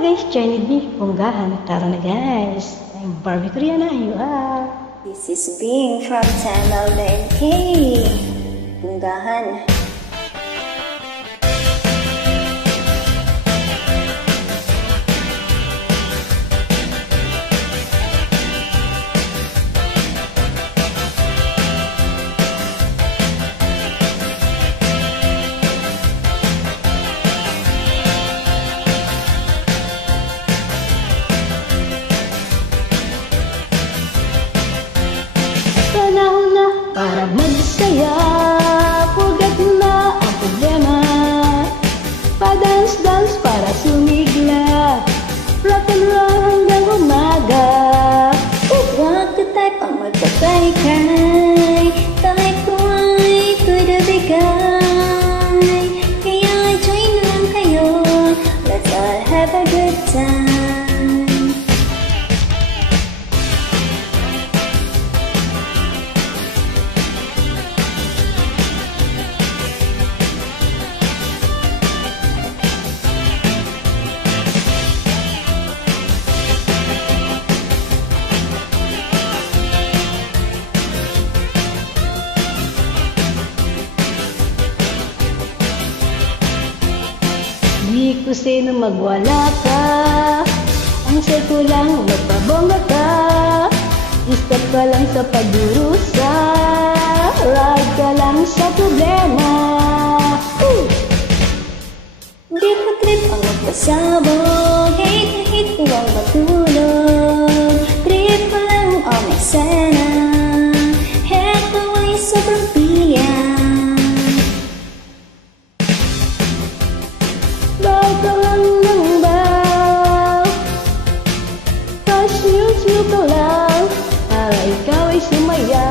guys, join with me, Punggahan. Tara na guys, I'm Barbie Koreana, you are. This is Bing from Channel 9K. Punggahan. Panahon na para magsaya, forget na ang problema. Pa-dance-dance para sumigla, rock and roll hanggang umaga. Huwag tayo pang magkakaykay, kahit ko ay pwede-bigay. Kaya join na lang kayo, let's all have a good time. Di ko sino magwala ka, ang say ko lang magpabongga ka. Stop ka lang sa pagdurusa, ride ka lang sa problema. Di ko trip ang magpasabog, kahit huwag matulog. Trip ko lang ang eksena, heto ay sobrang piyan. Baw ka lang ng baw, pa-smile ka lang, para ikaw ay sumaya.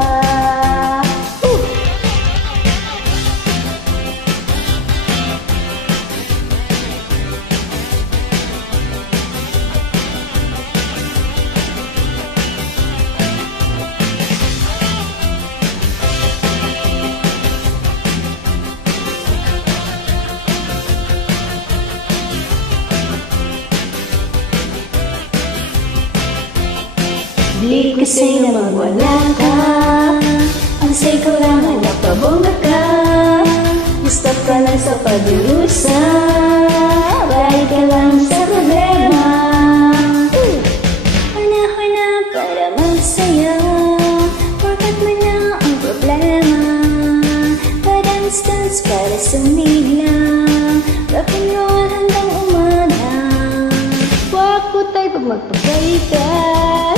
Di ko sa'yo magwala ka, ang say ko lang ay napabongga ka. Stop ka lang sa pagdurusa, balik ka lang sa problema. Panahon na para magsaya, forget mo na ang problema. Pa-dance-dance para sumigla, rock and roll hanggang umaga. Huwag ko tayo pag magpagkaitan,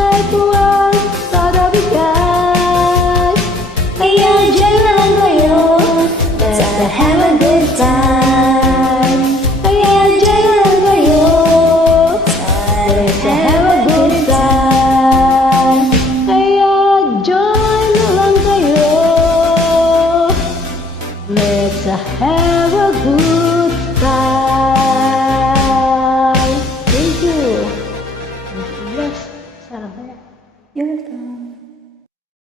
kahit huwag sarabigay. Kaya dyan lang kayo, let's all have a good time. Kaya dyan lang kayo, let's all have